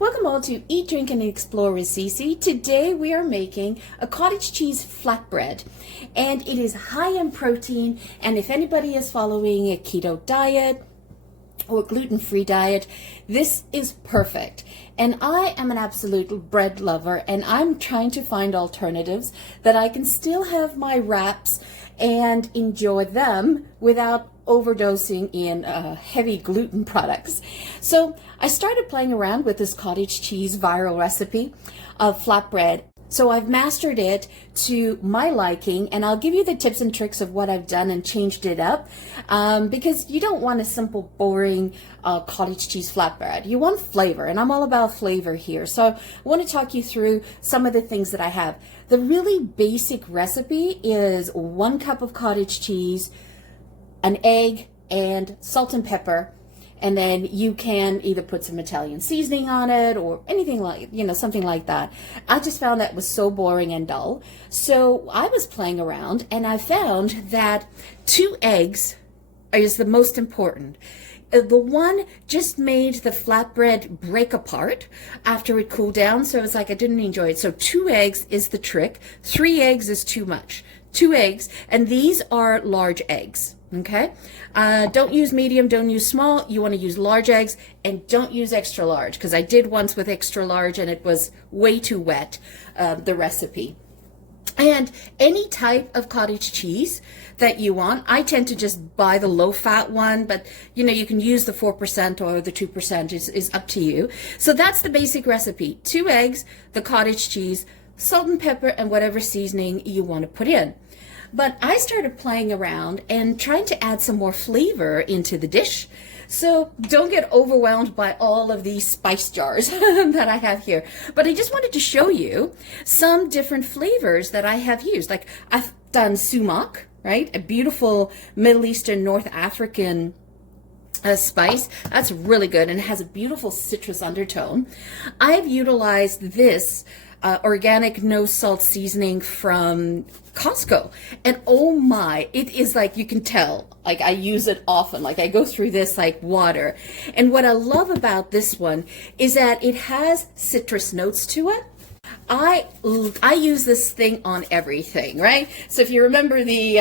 Welcome all to Eat, Drink, and Explore with Cece. Today we are making a cottage cheese flatbread, and it is high in protein. And if anybody is following a keto diet or gluten-free diet, this is perfect. And I am an absolute bread lover, and I'm trying to find alternatives that I can still have my wraps and enjoy them without overdosing in heavy gluten products. So I started playing around with this cottage cheese viral recipe of flatbread. So I've mastered it to my liking, and I'll give you the tips and tricks of what I've done and changed it up, because you don't want a simple, boring cottage cheese flatbread. You want flavor, and I'm all about flavor here. So I want to talk you through some of the things that I have. The really basic recipe is 1 cup of cottage cheese, an egg, and salt and pepper. And then you can either put some Italian seasoning on it or anything like, something like that. I just found that was so boring and dull. So I was playing around and I found that 2 eggs is the most important. The one just made the flatbread break apart after it cooled down. So it's like I didn't enjoy it. So 2 eggs is the trick. 3 eggs is too much. 2 eggs, and these are large eggs. Okay, don't use medium, don't use small. You want to use large eggs, and don't use extra large, because I did once with extra large and it was way too wet, the recipe. And any type of cottage cheese that you want, I tend to just buy the low fat one, but you can use the 4% or the 2%, is up to you. So that's the basic recipe: 2 eggs, the cottage cheese, salt and pepper, and whatever seasoning you want to put in. But I started playing around and trying to add some more flavor into the dish. So don't get overwhelmed by all of these spice jars that I have here. But I just wanted to show you some different flavors that I have used. Like I've done sumac, right? A beautiful Middle Eastern, North African spice. That's really good, and it has a beautiful citrus undertone. I've utilized this organic no salt seasoning from Costco, and oh my, it is like, you can tell, like I use it often, like I go through this like water. And what I love about this one is that it has citrus notes to it. I use this thing on everything, right? So if you remember the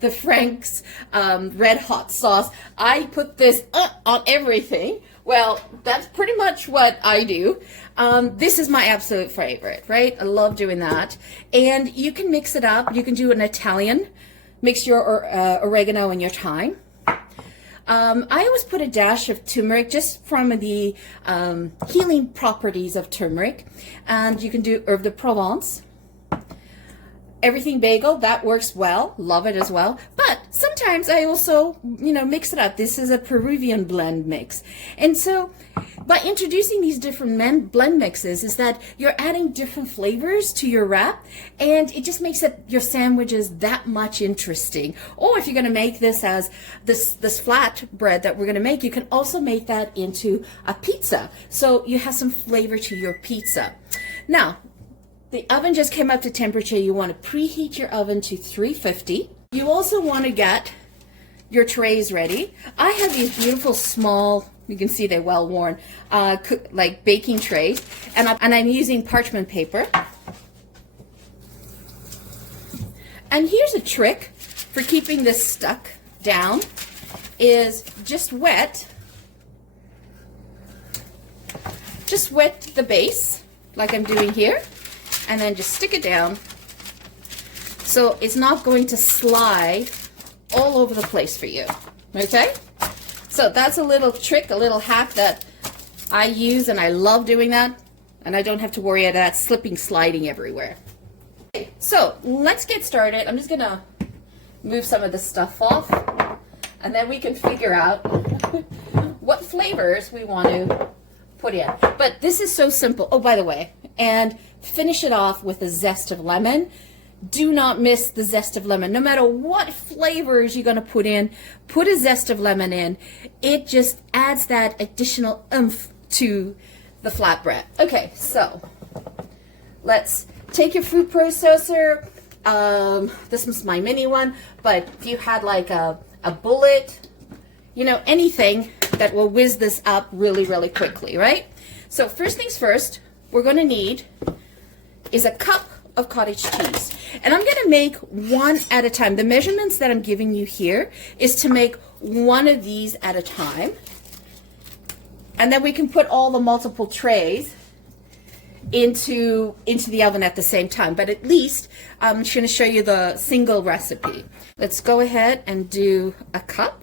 the Frank's red hot sauce, I put this on everything. Well, that's pretty much what I do. This is my absolute favorite, right? I love doing that. And you can mix it up. You can do an Italian, mix your oregano and your thyme. I always put a dash of turmeric, just from the healing properties of turmeric. And you can do herbe de Provence. Everything bagel, that works well. Love it as well. But sometimes I also, mix it up. This is a Peruvian blend mix. And so by introducing these different blend mixes is that you're adding different flavors to your wrap, and it just makes your sandwiches that much interesting. Or if you're going to make this as this flat bread that we're going to make, you can also make that into a pizza. So you have some flavor to your pizza. Now, the oven just came up to temperature. You want to preheat your oven to 350. You also want to get your trays ready. I have these beautiful small, you can see they're well worn, like baking trays, and I'm using parchment paper. And here's a trick for keeping this stuck down, is just wet the base like I'm doing here, and then just stick it down so it's not going to slide all over the place for you. Okay? So that's a little trick, a little hack that I use, and I love doing that, and I don't have to worry about that sliding everywhere. Okay, so let's get started. I'm just gonna move some of this stuff off, and then we can figure out what flavors we want to put in. But this is so simple. Oh, by the way, and finish it off with a zest of lemon. Do not miss the zest of lemon. No matter what flavors you're going to put in, put a zest of lemon in. It just adds that additional oomph to the flatbread. Okay, so let's take your food processor. This was my mini one, but if you had like a bullet, anything that will whiz this up really, really quickly, right? So first things first, we're going to need is a cup of cottage cheese. And I'm going to make one at a time. The measurements that I'm giving you here is to make one of these at a time. And then we can put all the multiple trays into the oven at the same time. But at least I'm just going to show you the single recipe. Let's go ahead and do a cup.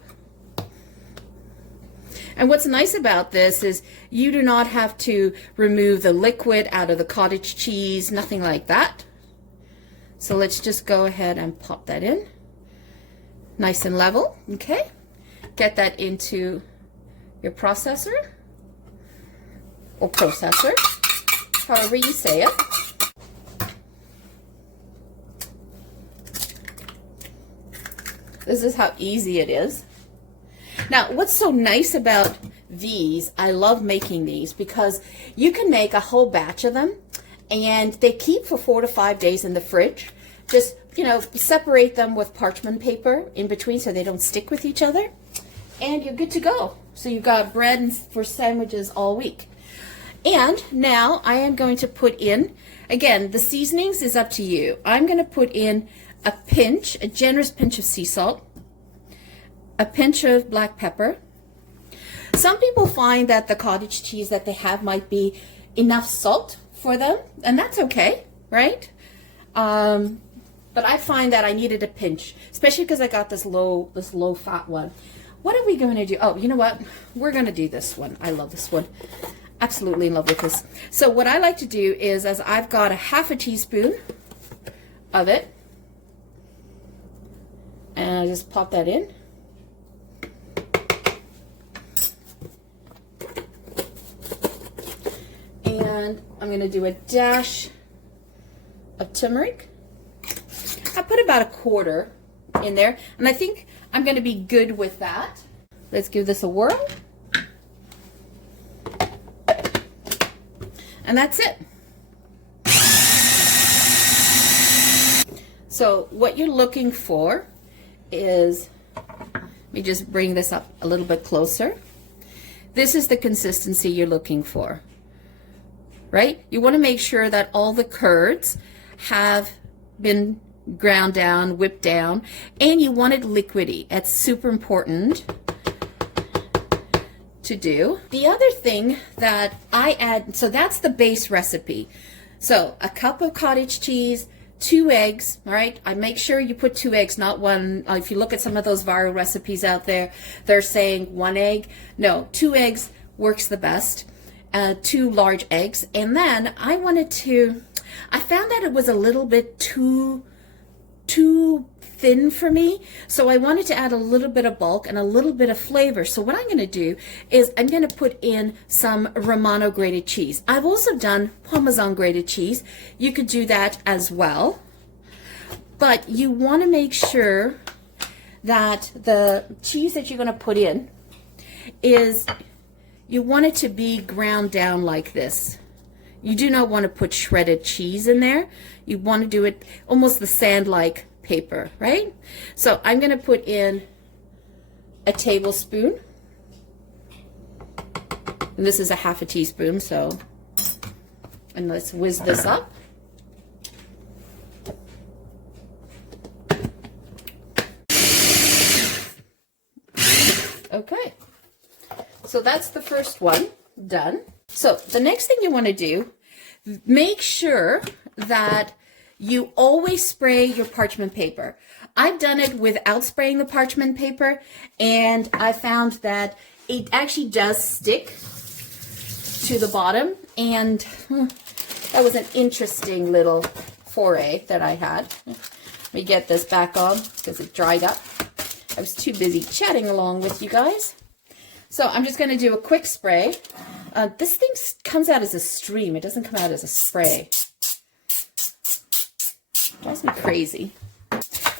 And what's nice about this is you do not have to remove the liquid out of the cottage cheese, nothing like that. So let's just go ahead and pop that in. Nice and level, okay? Get that into your processor or processor, however you say it. This is how easy it is. Now, what's so nice about these, I love making these because you can make a whole batch of them and they keep for 4 to 5 days in the fridge. Just, you know, separate them with parchment paper in between so they don't stick with each other and you're good to go. So you've got bread for sandwiches all week. And now I am going to put in, again, the seasonings is up to you. I'm going to put in a generous pinch of sea salt, a pinch of black pepper. Some people find that the cottage cheese that they have might be enough salt for them, and that's okay, right? But I find that I needed a pinch, especially because I got this low fat one. What are we going to do? Oh, you know what? We're going to do this one. I love this one. Absolutely in love with this. So what I like to do is, as I've got a half a teaspoon of it, and I just pop that in. And I'm going to do a dash of turmeric. I put about a quarter in there, and I think I'm going to be good with that. Let's give this a whirl. And that's it. So what you're looking for is, let me just bring this up a little bit closer. This is the consistency you're looking for, right? You want to make sure that all the curds have been ground down, whipped down, and you want it liquidy. That's super important to do. The other thing that I add, so that's the base recipe. So a cup of cottage cheese, 2 eggs, all right? I make sure you put 2 eggs, not one. If you look at some of those viral recipes out there, they're saying 1 egg. No, 2 eggs works the best. 2 large eggs. And then I found that it was a little bit too thin for me, so I wanted to add a little bit of bulk and a little bit of flavor. So what I'm going to do is I'm going to put in some Romano grated cheese. I've also done Parmesan grated cheese. You could do that as well, but you want to make sure that the cheese that you're going to put in is, you want it to be ground down like this. You do not want to put shredded cheese in there. You want to do it almost the sand-like paper, right? So I'm going to put in a tablespoon. And this is a half a teaspoon, so, and let's whiz this up. Okay. So that's the first one done. So the next thing you want to do, make sure that you always spray your parchment paper. I've done it without spraying the parchment paper, and I found that it actually does stick to the bottom, and that was an interesting little foray that I had. Let me get this back on because it dried up. I was too busy chatting along with you guys. So I'm just going to do a quick spray. This thing comes out as a stream. It doesn't come out as a spray. Drives me crazy.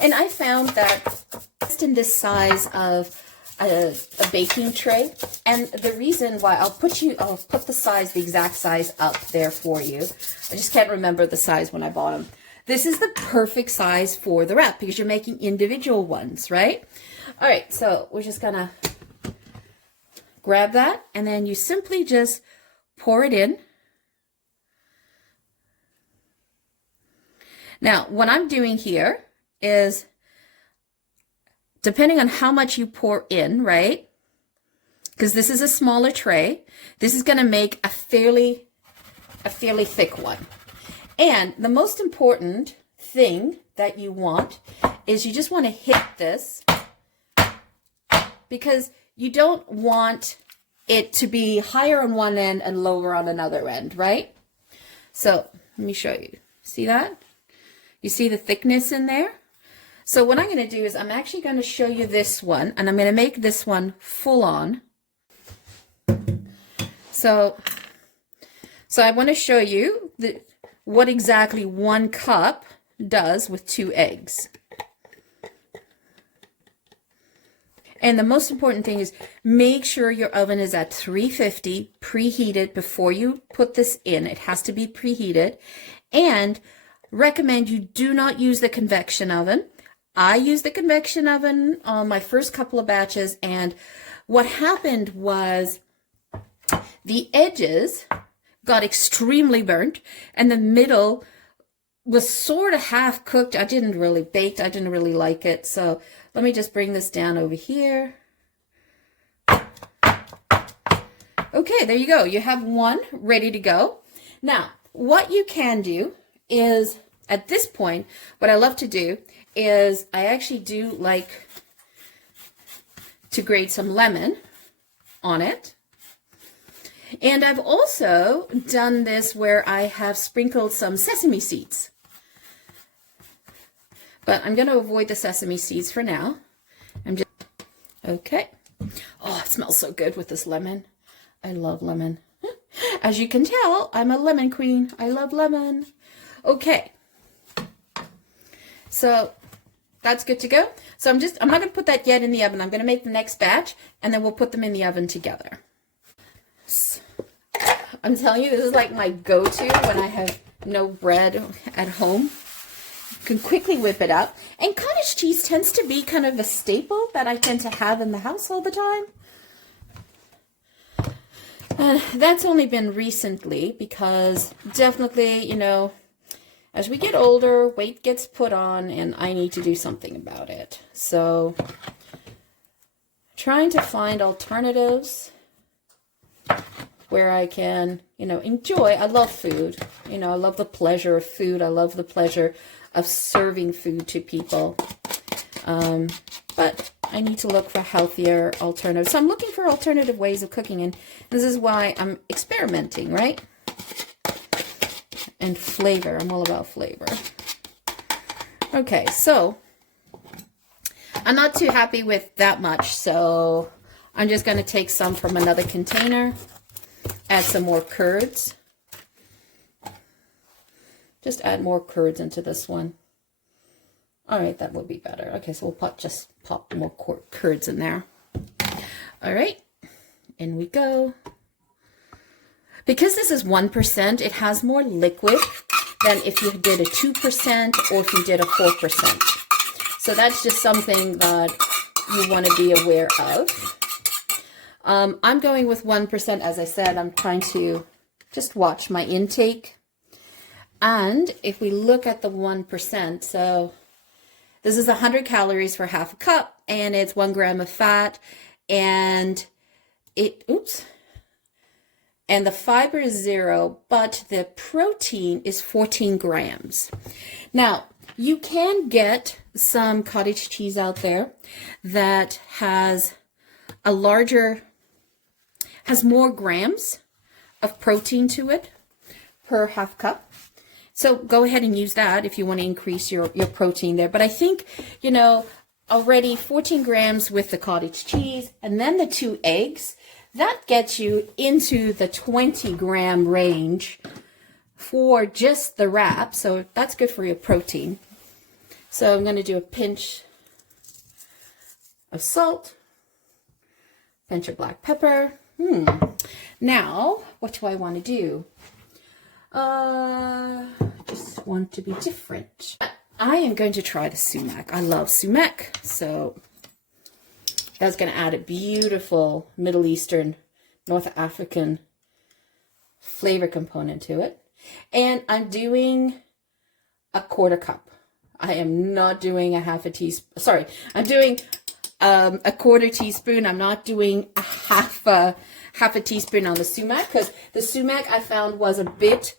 And I found that just in this size of a baking tray, and the reason why I'll put the size, the exact size up there for you. I just can't remember the size when I bought them. This is the perfect size for the wrap because you're making individual ones, right? All right, so we're just gonna grab that, and then you simply just pour it in. Now, what I'm doing here is, depending on how much you pour in, right? Because this is a smaller tray, this is going to make a fairly thick one. And the most important thing that you want is you just want to hit this, because you don't want it to be higher on one end and lower on another end, right? So let me show you. See that? You see the thickness in there? So what I'm going to do is I'm actually going to show you this one, and I'm going to make this one full on. So I want to show you what exactly 1 cup does with 2 eggs. And the most important thing is make sure your oven is at 350 preheated before you put this in. It has to be preheated. And recommend you do not use the convection oven. I used the convection oven on my first couple of batches, and what happened was the edges got extremely burnt and the middle was sort of half cooked. I didn't really bake. I didn't really like it. So let me just bring this down over here. Okay, there you go. You have one ready to go. Now, what you can do is, at this point, what I love to do is I actually do like to grate some lemon on it. And I've also done this where I have sprinkled some sesame seeds. But I'm going to avoid the sesame seeds for now. Okay. Oh, it smells so good with this lemon. I love lemon. As you can tell, I'm a lemon queen. I love lemon. Okay. So that's good to go. So I'm not going to put that yet in the oven. I'm going to make the next batch, and then we'll put them in the oven together. I'm telling you, this is like my go-to when I have no bread at home. You can quickly whip it up. And cottage cheese tends to be kind of a staple that I tend to have in the house all the time. And that's only been recently, because definitely, you know, as we get older, weight gets put on and I need to do something about it. So trying to find alternatives where I can, you know, enjoy. I love food. You know, I love the pleasure of food. I love the pleasure of serving food to people. But I need to look for healthier alternatives. So I'm looking for alternative ways of cooking, and this is why I'm experimenting, right? And flavor. I'm all about flavor. Okay, so I'm not too happy with that much, so I'm just going to take some from another container, add some more curds. Just add more curds into this one. All right, that would be better. Okay, so we'll just pop more curds in there. All right, in we go. Because this is 1%, it has more liquid than if you did a 2% or if you did a 4%. So that's just something that you want to be aware of. I'm going with 1%. As I said, I'm trying to just watch my intake. And if we look at the 1%, so this is 100 calories for half a cup, and it's 1 gram of fat, and and the fiber is 0, but the protein is 14 grams. Now, you can get some cottage cheese out there that has more grams of protein to it per half cup. So go ahead and use that if you want to increase your protein there. But I think, you know, already 14 grams with the cottage cheese and then the 2 eggs, that gets you into the 20-gram range for just the wrap. So that's good for your protein. So I'm going to do a pinch of salt, pinch of black pepper. Now, what do I want to do? Just want to be different. I am going to try the sumac. I love sumac. So that's going to add a beautiful Middle Eastern, North African flavor component to it. And I'm doing a 1/4 cup. I am not doing a half a teaspoon. Sorry, I'm doing a 1/4 teaspoon. I'm not doing a half a teaspoon on the sumac, because the sumac I found was a bit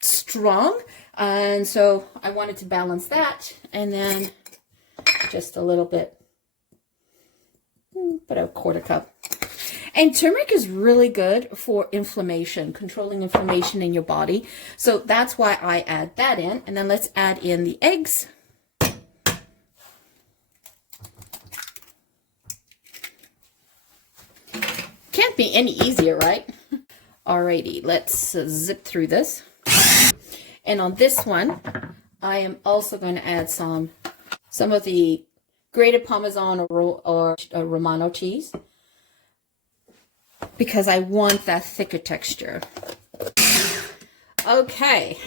strong, and so I wanted to balance that. And then just a little bit, but a 1/4 cup. And turmeric is really good for inflammation, controlling inflammation in your body. So that's why I add that in. And then let's add in the eggs. Can't be any easier, right? Alrighty, let's zip through this. And on this one, I am also going to add some of the grated Parmesan or Romano cheese, because I want that thicker texture. Okay.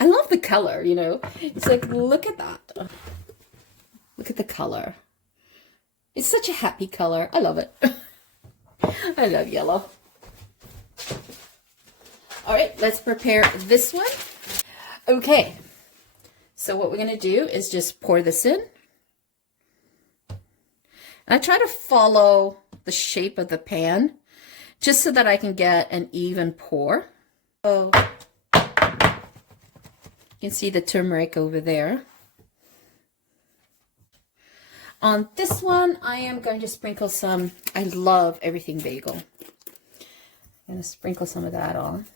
I love the color, you know. It's like, look at that. Look at the color. It's such a happy color. I love it. I love yellow. All right, let's prepare this one. Okay. So what we're going to do is just pour this in. And I try to follow the shape of the pan just so that I can get an even pour. So you can see the turmeric over there. On this one, I am going to sprinkle some, I love everything bagel. I'm going to sprinkle some of that on.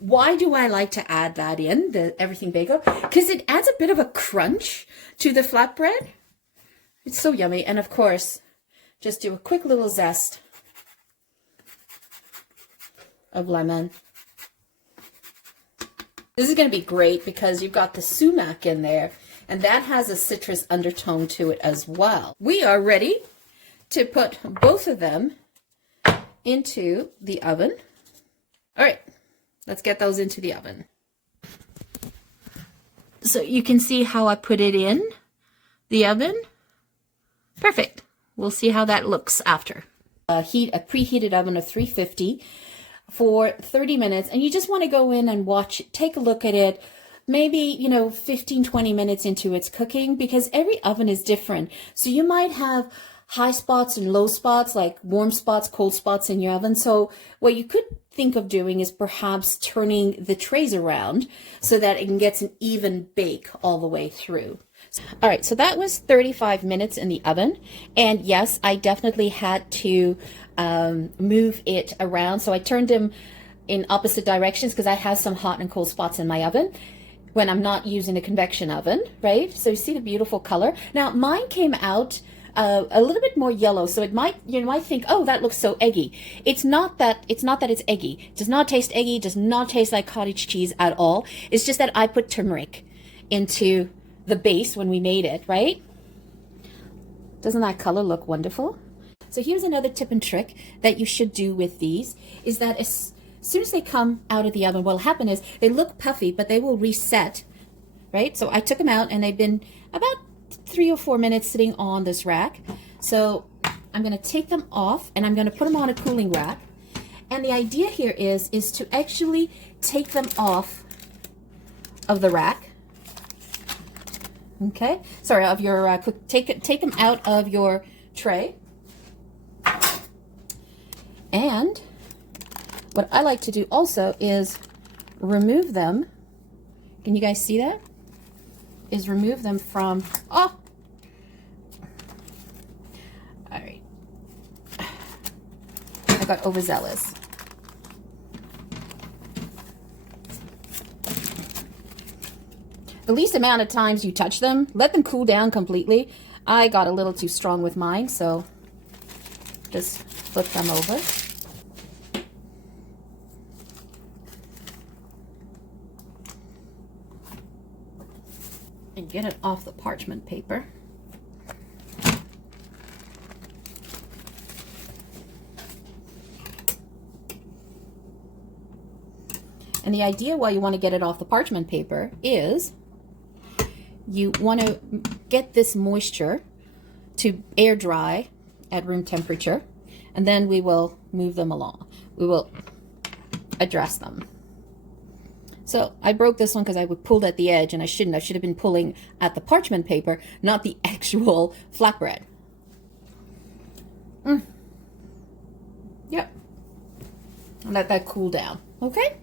Why do I like to add that in, the everything bagel? Because it adds a bit of a crunch to the flatbread. It's so yummy. And of course, just do a quick little zest of lemon. This is going to be great because you've got the sumac in there, and that has a citrus undertone to it as well. We are ready to put both of them into the oven. All right, let's get those into the oven. So you can see how I put it in the oven. Perfect. We'll see how that looks after. Heat a preheated oven of 350 for 30 minutes, and you just want to go in and watch, take a look at it, maybe, you know, 15-20 minutes into its cooking, because every oven is different. So you might have high spots and low spots, like warm spots, cold spots in your oven. So what you could think of doing is perhaps turning the trays around so that it gets an even bake all the way through. All right, so that was 35 minutes in the oven. And yes, I definitely had to move it around. So I turned them in opposite directions because I have some hot and cold spots in my oven when I'm not using a convection oven, right? So you see the beautiful color. Now mine came out a little bit more yellow, so you might think, oh, that looks so eggy. It's not that it's eggy. It does not taste eggy. It does not taste like cottage cheese at all. It's just that I put turmeric into the base when we made it, right? Doesn't that color look wonderful? So here's another tip and trick that you should do with these, is that as soon as they come out of the oven, what'll happen is they look puffy, but they will reset, right? So I took them out and they've been about 3 or 4 minutes sitting on this rack. So I'm going to take them off and I'm going to put them on a cooling rack. And the idea here is to actually take them off of the rack. Okay, sorry, of your take them out of your tray. And what I like to do also is remove them. Can you guys see that? Is remove them from, oh, all right, I got overzealous. The least amount of times you touch them, let them cool down completely. I got a little too strong with mine, so just flip them over. And get it off the parchment paper. And the idea why you want to get it off the parchment paper is you want to get this moisture to air dry at room temperature. and then we will move them along. We will address them. So I broke this one because I pulled at the edge, and I shouldn't. I should have been pulling at the parchment paper, not the actual flatbread. Yep. Let that cool down. Okay?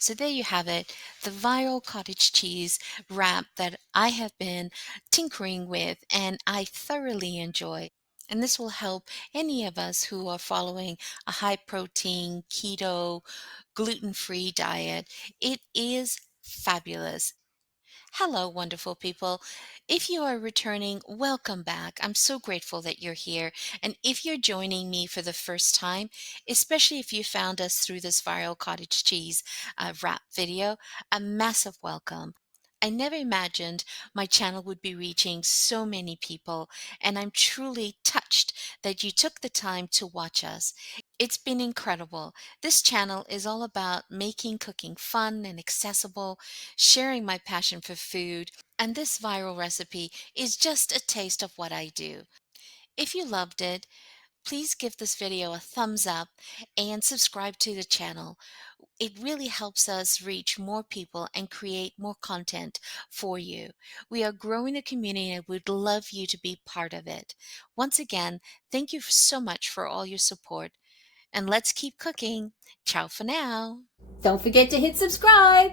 So there you have it, the viral cottage cheese wrap that I have been tinkering with and I thoroughly enjoy. And this will help any of us who are following a high protein, keto, gluten-free diet. It is fabulous. Hello, wonderful people. If you are returning, welcome back. I'm so grateful that you're here. And if you're joining me for the first time, especially if you found us through this viral cottage cheese wrap video, a massive welcome. I never imagined my channel would be reaching so many people, and I'm truly touched that you took the time to watch us. It's been incredible. This channel is all about making cooking fun and accessible, sharing my passion for food, and this viral recipe is just a taste of what I do. If you loved it, please give this video a thumbs up and subscribe to the channel. It really helps us reach more people and create more content for you. We are growing a community and would love you to be part of it. Once again, thank you so much for all your support, and let's keep cooking. Ciao for now. Don't forget to hit subscribe.